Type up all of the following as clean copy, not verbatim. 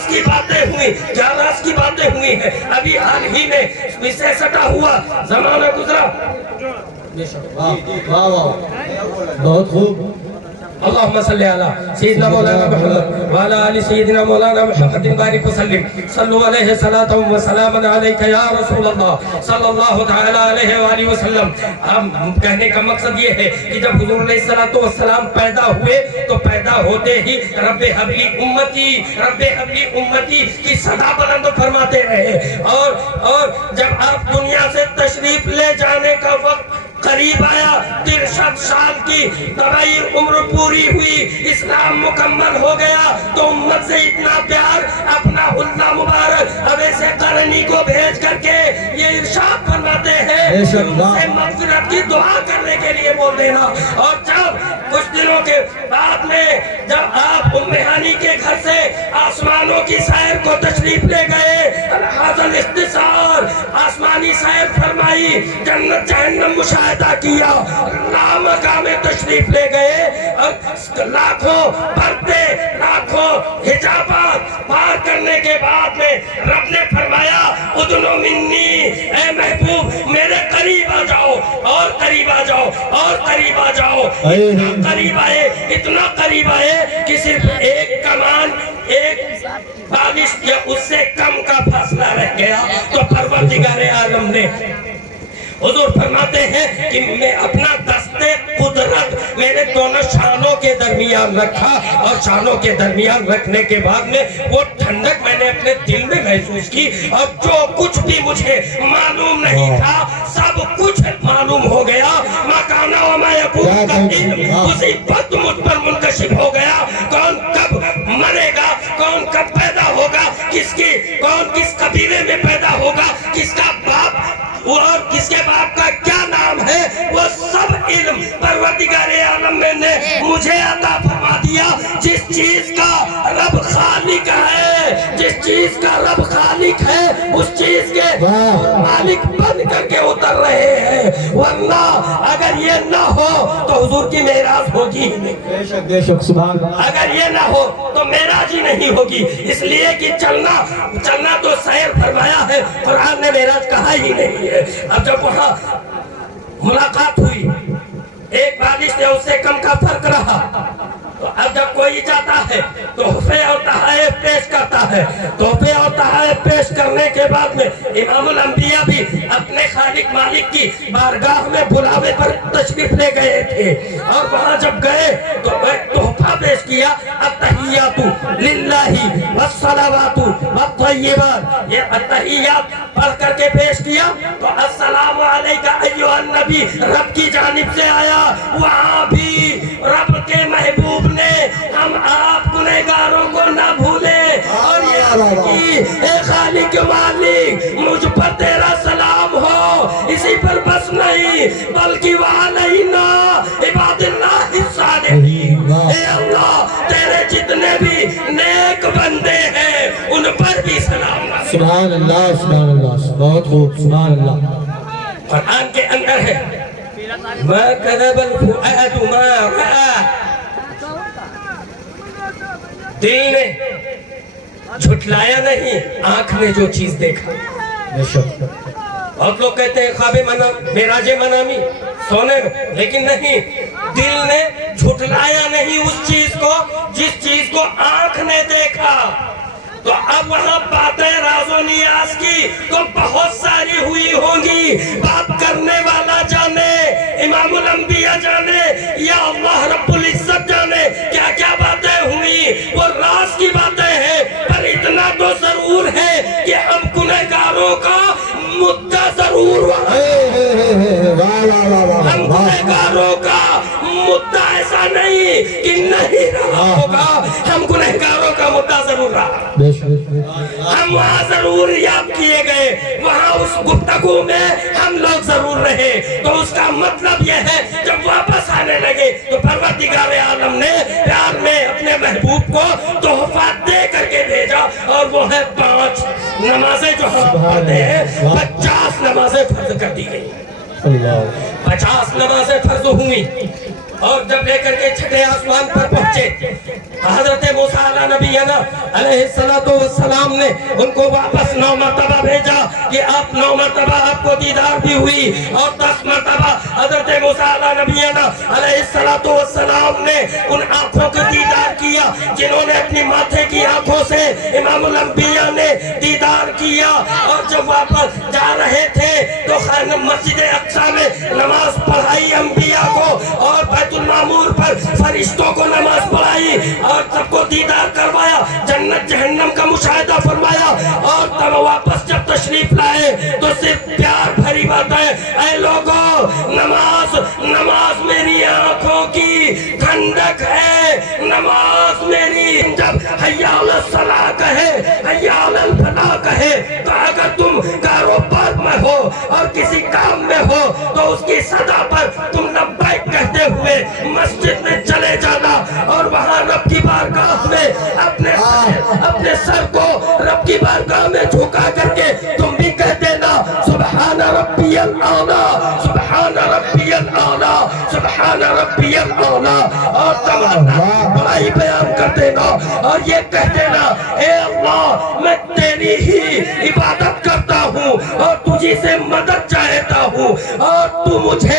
राज की बातें हुई, क्या राज की बातें हुई हैं। अभी हाल ही में इससे सटा हुआ जमाना गुजरा। वाह वाह, बहुत खूब। अल्लाहुम्मा सल्ली अला सय्यिदना मौलाना मुहम्मद व अला आलि सय्यिदना मौलाना मुहम्मदिन बारिक वसल्लिम। सल्लु अलैहि सलातु व सलामन अलैका या रसूल अल्लाह सल्लल्लाहु तआला अलैहि व आलिहि वसल्लम। हम कहने का मकसद ये है कि जब हुजूर अलैहिस्सलातु वस्सलाम पैदा हुए तो पैदा होते ही रब्बे हबली उम्मती की सदा बुलंद फरमाते रहे। और जब आप दुनिया से तशरीफ ले जाने का वक्त करीब आया, 63 साल की तबाही उम्र पूरी हुई, इस्लाम मुकम्मल हो गया, तो उम्मत से इतना प्यार, अपना हुल्ला मुबारक अवैसे करनी को भेज करके ये इरशाद फरमाते हैं कि उनसे मग़फ़िरत की दुआ करने के लिए बोल देना। और जब कुछ दिनों के बाद में जब आप उम्मे हानी के घर से आसमानों की सैर को तशरीफ ले गए, हाज़िल इख्तिसार आसमानी सैर फरमाई, जन्नत जहन्नम मुशाहिदा किया, अल्लाह मकाम में तशरीफ ले गए और लाखों पर्दे, लाखों हिजाबात पार करने के बाद में रब ने फरमाया उदनो मिन्नी, ए महबूब मेरे करीब आ जाओ, और करीब आ जाओ, और करीब आ जाओ। इतना करीब आए कि सिर्फ एक कमान, एक बारिश या उससे कम का फासला रह गया। तो परवरदिगार आलम ने हुजूर फरमाते हैं कि मैं अपना दस्ते कुदरत मेरे दोनों शानों के दरमियान रखा, और शानों के दरमियान रखने के बाद में वो ठंडक मैंने अपने दिल में महसूस की, और जो कुछ भी मुझे मालूम नहीं था सब कुछ मालूम हो गया। मकाना व मा यकून का इल्म उसी वक्त मुझ पर मुनकशिफ हो गया। कौन कब मरेगा, कौन कब पैदा होगा, कौन किस कबीले में पैदा होगा, किसका बाप और किसके बाप का क्या नाम है, वो सब इल्म परवरदिगार आलम ने मुझे अता फरमा दिया। जिस चीज का रब खालिक है, जिस चीज का रब खालिक है, उस चीज के मालिक बन करके उतर रहे हैं। वरना अगर ये ना हो तो हुजूर की मेराज होगी ही नहीं। बेशक सुभान अल्लाह। अगर ये ना हो तो मेराज ही नहीं होगी, इसलिए कि चलना तो सैर फरमाया है, कुरान ने मेराज कहा ही नहीं है। अब जब वहाँ मुलाकात हुई, एक बारिश से उससे कम का फर्क रहा, तो अब जब कोई जाता है तोहफे और तोहफे पेश करता है, तोहफे और तोहफे पेश करने के बाद में इमामुल अंबिया भी अपने खालिक मालिक की बारगाह में बुलावे पर तशरीफ ले गए थे। और वहाँ जब गए तो एक तोहफा पेश किया, अत्तहियातु लिल्लाहि वस्सलावातु वत्तय्यिबात। ये अत्तहियात पढ़ करके पेश किया तो अस्सलामु अलैका अय्युहन नबी रब की जानिब से आया। वहाँ भी रब के महबूब ने हम आप गुनहगारों को ना भूले, और ये खालिक मालिक मुझ पर तेरा सलाम हो, इसी पर बस नहीं बल्कि वालैना इबादिल्लाहि सालिहीन। ए अल्लाह तेरे जितने भी नेक बंदे हैं उन पर भी सलाम। सुभान अल्लाह, सुभान अल्लाह, बहुत खूब, सुभान अल्लाह। कुरान के अंदर है मा कज़बल फुआदु मा रआ, दिल ने झुठलाया नहीं, आंख ने जो चीज देखा। बहुत लोग कहते हैं ख्वाबे मना मेराजे मनामी सोने में, लेकिन नहीं, दिल ने झुठलाया नहीं उस चीज को जिस चीज को आंख ने देखा। तो अब वहाँ बातें राज़ो नियाज़ की तो बहुत सारी हुई होंगी, बात करने वाला जाने, इमामुल अंबिया जाने, या अल्लाह रब्बुल इज्जत जाने क्या क्या बातें हुई, वो राज की बातें हैं। पर इतना तो जरूर है कि हम गुनहगारों का मुद्दा जरूर, हम गुनहगारों का मुद्दा ऐसा नहीं कि नहीं रहा होगा, हम गुनहगारों का मुद्दा जरूर रहा। हम वहाँ जरूर याद किए गए, वहाँ उस गुफ्तगू में हम लोग जरूर रहे। तो उसका मतलब यह है जब वापस आने लगे तो परवरदिगार आलम ने प्यार में अपने महबूब को तोहफा दे करके भेजा, और वो है 5 नमाजें जो हम पढ़ते हैं, 50 नमाजें फर्ज कर दी गई, 50 नमाजें फर्ज हुई। और जब लेकर के छठे आसमान पर पहुंचे حضرت موسیٰ علیہ نبینا علیہ السلام نے ان کو واپس 9 مرتبہ بھیجا کہ آپ 9 مرتبہ آپ کو دیدار بھی ہوئی اور 10 مرتبہ حضرت موسیٰ علیہ نبینا علیہ السلام نے ان آنکھوں کا دیدار کیا جنہوں نے اپنی ماتھے کی آنکھوں سے امام الانبیاء نے دیدار کیا، اور جب واپس جا رہے تھے تو مسجد اقصی میں نماز پڑھائی انبیاء کو، اور بیت المعمور پر فرشتوں کو نماز پڑھائی اور سب کو دیدار کروایا، جنت جہنم کا مشاہدہ فرمایا، اور تب واپس جب تشریف لائے تو صرف پیار بھری بات ہے، اے لوگو نماز میری آنکھوں کی ٹھنڈک ہے، نماز میری جب حی علی الصلاۃ کہے، حی علی الفلاح کہے، تو اگر تم کاروبار میں ہو اور کسی کام میں ہو تو اس کی صدا پر تم لبیک کہتے ہوئے مسجد میں چلے جانا، اور وہاں رب کی بارگاہ میں اپنے سر کو رب کی بارگاہ میں جھکا کر کے تم بھی کہہ دینا سبحان ربی الاعلی، سبحان ربی الاعلی، سبحان ربی الاعلی، اور تم بڑائی بیان کر دینا اور یہ کہہ دینا اے اللہ میں تیری ہی عبادت کرتا ہوں اور تجھی سے مدد چاہتا ہوں، اور تو مجھے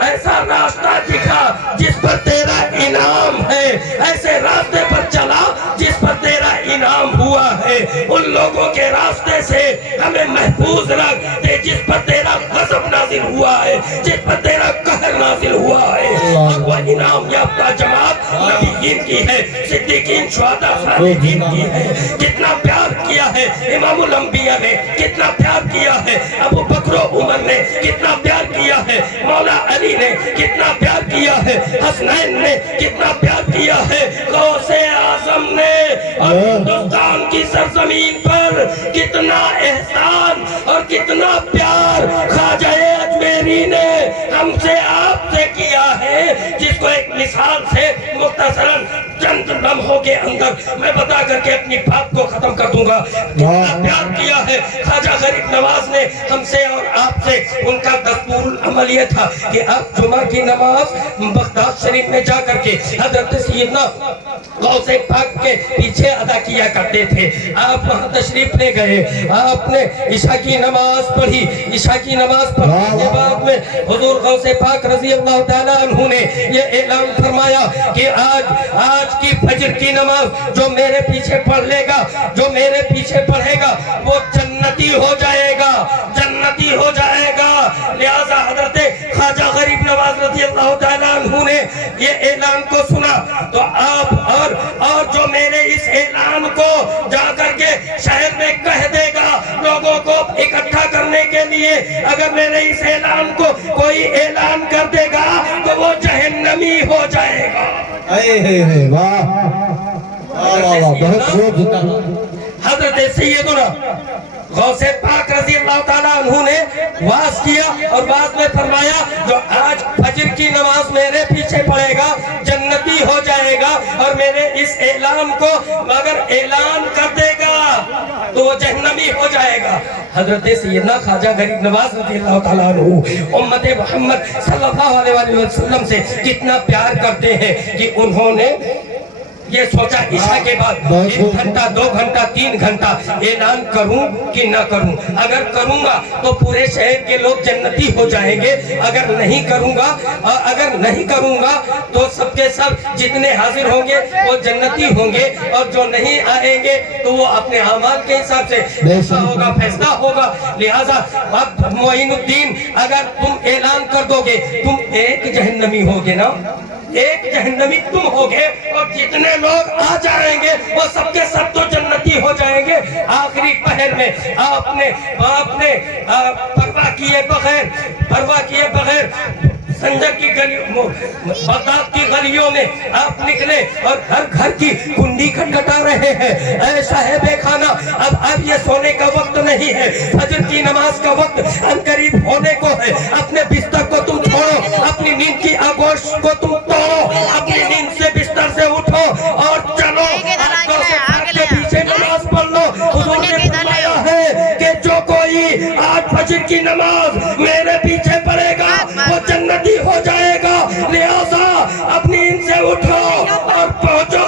ایسا راستہ دکھا جس پر تیرا انعام ہے، ایسے راستے پر چلا جس پر تیرا انعام ہوا ہے، ان لوگوں کے راستے سے ہمیں محفوظ رکھ دے جس پر تیرا غضب نازل ہوا ہے، جس پر تیرا قہر نازل ہوا ہے، اور وہ انعام یافتہ جماعت نبیین کی ہے، صدیقین، شہداء، صالحین کی ہے۔ کتنا پیار کیا ہے امام الانبیاء نے، کتنا پیار کیا ہے ابو بکر و عمر نے، کتنا پیار کیا ہے مولا علی نے، کتنا پیار کیا ہے حسنین نے، کتنا پیار کیا ہے غوث اعظم نے، اور ہندوستان کی سرزمین پر کتنا احسان اور کتنا پیار خواجہ اجمیری نے ہم سے آپ سے کیا ہے، جس کو ایک مثال سے مختصراً چند لمحوں کے اندر میں بتا کر کے اپنی بات کو ختم کر دوں گا۔ کتنا پیار کیا ہے خواجہ غریب نواز نے ہم سے اور آپ سے، ان کا دستور العمل یہ تھا کہ آپ جمعہ کی نماز بغداد شریف میں جا کر کے حضرت سیدنا غوث پاک کے پیچھے ادا کیا کرتے تھے۔ آپ وہاں تشریف لے گئے، آپ نے عشاء کی نماز پڑھی، عشاء کی نماز پڑھنے کے بعد میں حضور غوث پاک رضی اللہ تعالیٰ عنہ نے یہ اعلان فرمایا کہ آج کی فجر کی نماز جو میرے پیچھے پڑھ لے گا، جو میرے پیچھے پڑھے گا وہ جنتی ہو جائے گا، جنتی ہو جائے گا۔ لہذا حضرت خواجہ غریب نواز رضی اللہ تعالیٰ عنہ نے یہ اعلان کو سنا تو آپ اور جو میرے اس اعلان کو جا کر کے شہر میں کہہ دے گا لوگوں کو اکٹھا کرنے کے لیے، اگر میرے اس اعلان کو کوئی اعلان کر دے گا تو وہ جہنمی ہو جائے گا۔ حضرت سیدنا غوث پاک رضی اللہ تعالیٰ عنہ نے واز کیا اور واز میں فرمایا جو آج فجر کی نماز میرے پیچھے پڑھے گا جنتی ہو جائے گا، اور میرے اس اعلان کو اگر اعلان کر دے گا تو وہ جہنمی ہو جائے گا۔ حضرت سیدنا خواجہ غریب نواز رضی اللہ تعالیٰ عنہ امت محمد صلی اللہ علیہ وسلم سے کتنا پیار کرتے ہیں کہ انہوں نے یہ سوچا عشاء کے بعد 1 گھنٹہ 2 گھنٹہ 3 گھنٹہ اعلان کروں کہ نہ کروں، اگر کروں گا تو پورے شہر کے لوگ جنتی ہو جائیں گے، اگر نہیں کروں گا تو سب کے سب جتنے حاضر ہوں گے وہ جنتی ہوں گے، اور جو نہیں آئیں گے تو وہ اپنے اعمال کے حساب سے فیصلہ ہوگا۔ لہذا اب معین الدین اگر تم اعلان کر دو گے تم ایک جہنمی ہوگے نا، ایک جہنمی تم ہوگے، اور جتنے لوگ آ جائیں گے وہ سب کے سب تو جنتی ہو جائیں گے۔ آخری پہر میں آپ نے پرواہ کیے بغیر سنجر کی گلیوں، بغداد کی گلیوں میں آپ نکلے اور ہر گھر کی کنڈی کھٹکھٹا رہے ہیں، اے صاحب خانہ اب یہ سونے کا وقت نہیں ہے، فجر کی نماز کا وقت عنقریب ہونے کو ہے، اپنے بستر کو تم چھوڑو، اپنی نیند کی آغوش کو تم توڑو، اپنی نیند سے بستر سے اٹھو اور چلو کے پیچھے نماز پڑھ لو۔ حضور نے فرمایا ہے کہ جو کوئی آج فجر کی نماز میرے پیچھے پڑھے گا وہ جنتی ہو جائے گا، لہذا اپنی نیند سے اٹھو اور پہنچو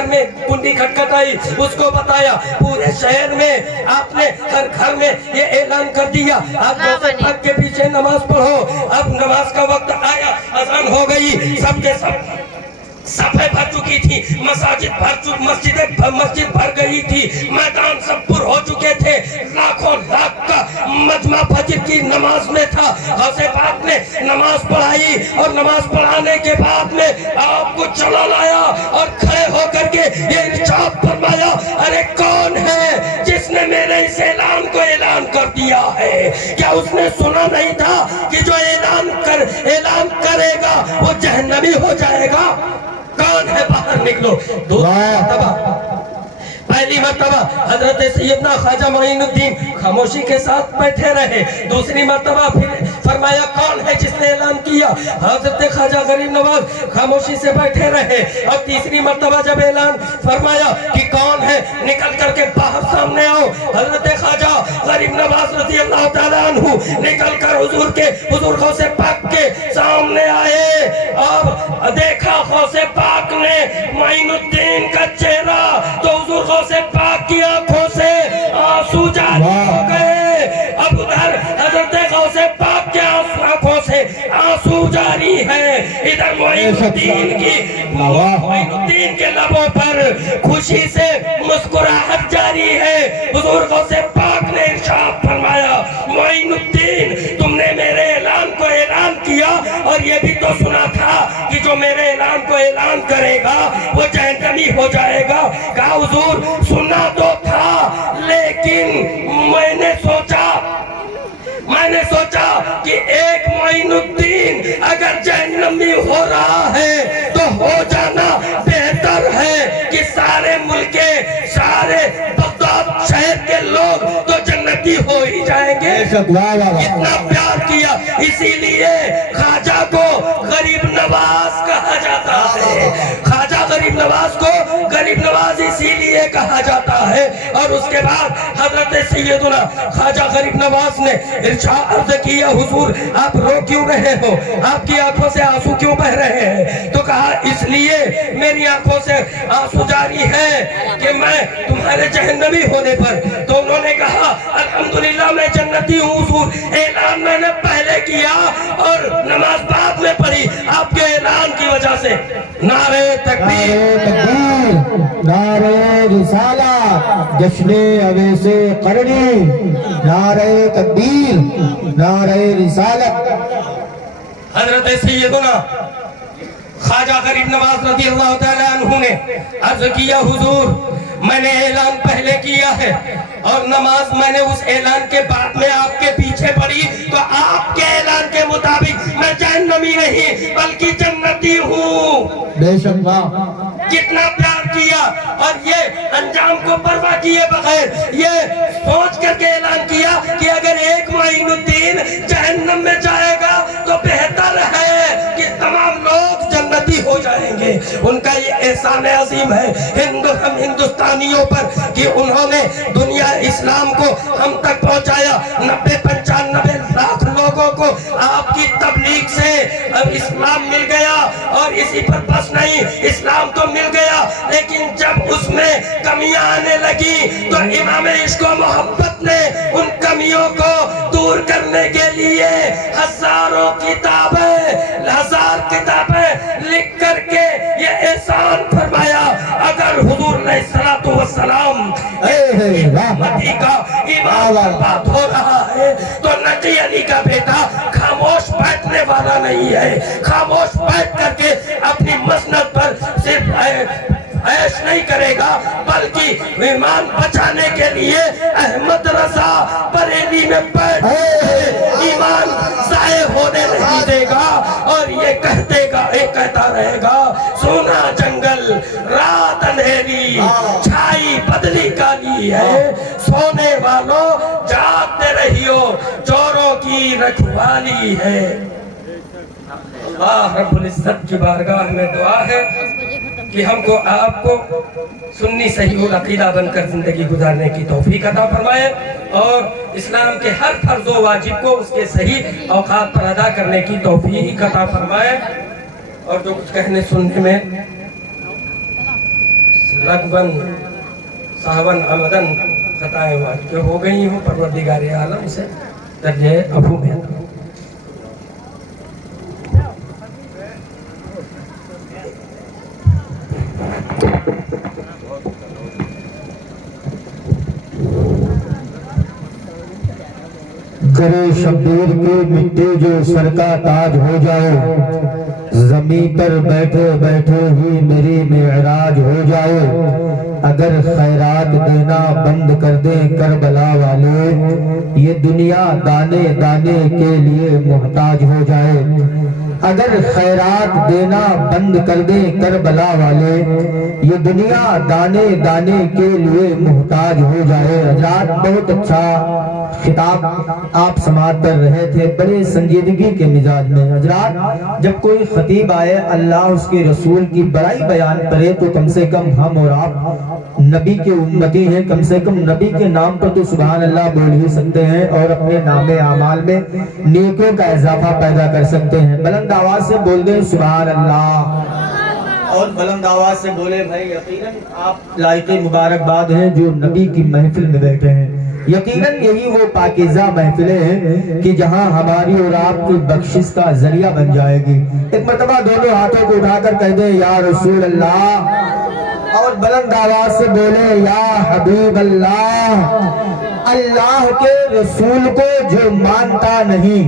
घर में कुंडी खटखटाई, उसको बताया, पूरे शहर में आपने हर घर में ये ऐलान कर दिया, आप पग के पीछे नमाज पढ़ो। अब नमाज का वक्त आया, अजान हो गई, सबके सब सफे भर चुकी थी, मस्जिद भर गई थी, मैदान सब पुर हो चुके थे, लाखों लाख का मजमा फजर की नमाज में था। गौसे पाक ने नमाज पढ़ाई और नमाज पढ़ाने के बाद में आपको चला लाया और खड़े होकर के ये इरशाद फरमाया, अरे कौन है जिसने मेरे इस ऐलान को ऐलान कर दिया है? क्या उसने सुना नहीं था कि जो ऐलान करेगा वो जहन्नमी हो जाएगा? कौन है? बाहर निकलो। पहली मर्तबा हजरत सैयदना ख्वाजा मोइनुद्दीन खामोशी के साथ बैठे रहे। दूसरी मर्तबा फिर फरमाया, कौन है जिसने ऐलान किया? हजरत ख्वाजा गरीब नवाज खामोशी से बैठे रहे। और तीसरी मर्तबा जब ऐलान फरमाया कि कौन है, निकल करके बाहर सामने आओ। हजरत ख्वाजा गरीब नवाज रज़ी अल्लाह तआला अन्हु निकल कर हुजूर गौसे पाक के सामने आए। अब देखा गौसे पाक ने मोइनुद्दीन का चेहरा, तो हुजूर गौसे पाक की आंखों से आंसू जारी हो गए। अब उधर हजरत गौसे पाक के आंखों से आंसू जारी है, इधर मोइनुद्दीन के लबों पर खुशी से मुस्कुराहट जारी है। हुजूर गौसे पाक ने इरशाद फरमाया, मोइनुद्दीन तुमने मेरे ऐलान को ऐलान किया और ये भी तो सुना था कि जो मेरे ऐलान को ऐलान करेगा वो जहन्नमी हो जाएगा। कहा हुजूर सुना तो था, लेकिन मैंने सोचा कि एक मोइनुद्दीन अगर जहन्नमी हो रहा है तो हो जाना बेहतर है कि सारे मुल्क के सारे बगदाद शहर के लोग तो जन्नती हो ही जाएंगे। इतना प्यार किया, इसीलिए ख्वाजा को गरीब नवाज कहा जाता है। ख्वाजा गरीब नवाज को गरीब नवाज इसीलिए कहा जाता है। और उसके बाद हजरत सैयदना ख्वाजा गरीब नवाज ने इरशाद अर्ज किया, हुजूर आप रो क्यों रहे हो? आपकी आंखों से आंसू क्यों बह रहे हैं? तो कहा इसलिए मेरी आंखों से आंसू जारी है कि मैं तुम्हारे जहन्नमी होने पर। तो उन्होंने कहा अल्हम्दुलिल्लाह मैं जन्नती हूँ हुजूर, ऐलान मैंने पहले किया और नमाज बाद में पढ़ी आपके ऐलान की वजह से। नारे तकबीर, नारे रिसालत, जश्ने अवैसे करनी, नारे तकबीर, नारे रिसालत। हजरत सैयदना ख्वाजा गरीब नवाज रज़ी अल्लाह तआला अन्हु ने अर्ज किया, हुजूर मैंने ऐलान पहले किया है और नमाज मैंने उस ऐलान के बाद में आपके पीछे पढ़ी, तो आपके ऐलान के मुताबिक मैं जहन्नमी नहीं बल्कि जन्नती हूँ। बेशक कितना प्यार किया और ये अंजाम को परवाह किए बगैर ये सोच करके ऐलान किया कि अगर एक मोइनुद्दीन जहन्नम में जाएगा तो बेहतर है कि तमाम लोग जन्नती हो जाएंगे। उनका ये एहसान अजीम है हम हिंदुस्तानियों पर कि उन्होंने दुनिया इस्लाम को हम तक पहुंचाया। 90-95 लाख लोगों को आपकी तबलीग से अब इस्लाम मिल गया और इसी पर बस नहीं, इस्लाम तो मिल गया लेकिन जब उसमें कमियां आने लगी तो इमाम इश्क व मोहब्बत ने उन कमियों को दूर करने के लिए हजारों किताबें लिख करके ये एहसान फरमाया। अगर हुजूर अलैहिस्सलातु वस्सलाम मती का ईमान बर्बाद हो रहा है तो नकी अली का बेटा खामोश बैठने वाला नहीं है। खामोश बैठ करके अपनी मसनद पर सिर्फ ऐश नहीं करेगा बल्कि ईमान बचाने के लिए अहमद रजा बरेली में बैठ ईमान जाये होने नहीं देगा। और ये कहता रहेगा, सोना जंगल रात अंधेरी छाई बदली काली है, सोने वालों जागते रहियो चोरों की रखवाली है। अल्लाह रब्बुल इज्जत की बारगाह में दुआ है कि हमको आपको सुन्नी सही और अकीदा बनकर जिंदगी गुजारने की तौफीक अता फरमाए और इस्लाम के हर फर्ज व वाजिब को उसके सही औकात पर अदा करने की तौफीक अता फरमाए। और जो कुछ कहने सुनने में लगभग सावन आमदन खताएं वाक़ हो गई हूँ, परवरदिगार आलम से दर्जे अबू में। करे शब्बीर की मिट्टी जो सर का ताज हो जाए, जमीन पर बैठे बैठे ही मेरी मेराज हो जाए। अगर खैरात देना बंद कर दे करबला वाले, ये दुनिया दाने दाने के लिए मोहताज हो जाए। अगर खैरात देना बंद कर दे करबला वाले, ये दुनिया दाने दाने के लिए मोहताज हो जाए। हज़रात बहुत अच्छा खिताब आप समाअत कर रहे थे, बड़े संजीदगी के मिजाज में। हज़रात जब कोई खतीब आए अल्लाह उसके रसूल की बड़ाई बयान करे तो कम से कम हम और आप नबी के उम्मती हैं, कम से कम नबी के नाम पर तो सुभान अल्लाह बोल ही सकते हैं और अपने नामे आमाल में नेकियों का इजाफा पैदा कर सकते हैं। बुलंद आवाज से बोल दें सुभान अल्लाह, और बुलंद आवाज से बोले भाई यकीनन आप लायक मुबारकबाद हैं जो नबी की महफिल में बैठे हैं। यकीनन यही वो पाकीज़ा महफिलें हैं कि जहां हमारी और आपकी बख्शिश का जरिया बन जाएगी। एक मर्तबा दोनों हाथों को उठाकर कह दे या रसूल अल्लाह, और बुलंद आवाज से बोले या हबीब अल्लाह। अल्लाह के रसूल को जो मानता नहीं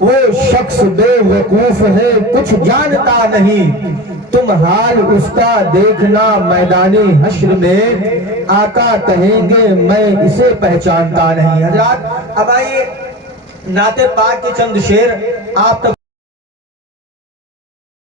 वो शख्स बेवकूफ है, कुछ जानता नहीं। तुम हाल उसका देखना मैदानी हश्र में, आका कहेंगे मैं इसे पहचानता नहीं। हज़रात अब आइए नाते पाक के चंद शेर आप तक